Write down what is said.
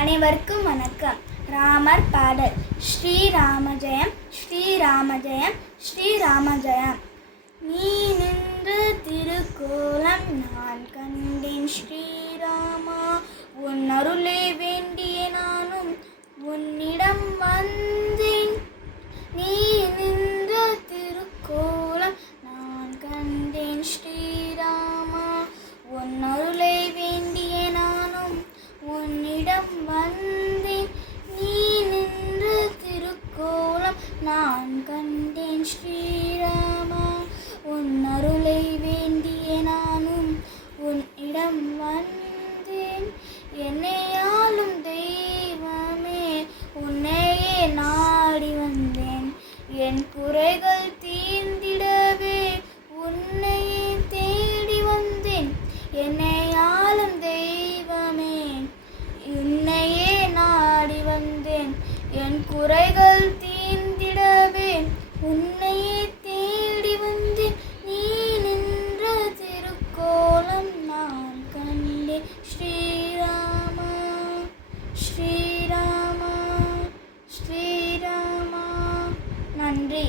அனைவருக்கும் வணக்கம். ராமர் பாடல். ஸ்ரீராம ஜெயம் ஸ்ரீராம ஜெயம் ஸ்ரீராம ஜெயம் நீ நின்ற திருக்கோலம் நான் கண்டேன் ஸ்ரீராமா உன் அருளே வேண்டிய நானும் உன்னிடம் வந்தேன். நீ நின்ற திருக்கோலம் நான் கண்டேன் ஸ்ரீ என்னையாலும் தெய்வமே உன்னையே நாடி வந்தேன். என் குறைகள் தீர்ந்திடவே உன்னையே தேடி வந்தேன். என்னையாலும் தெய்வமே உன்னையே நாடி வந்தேன். என் குறைகள் நன்றி.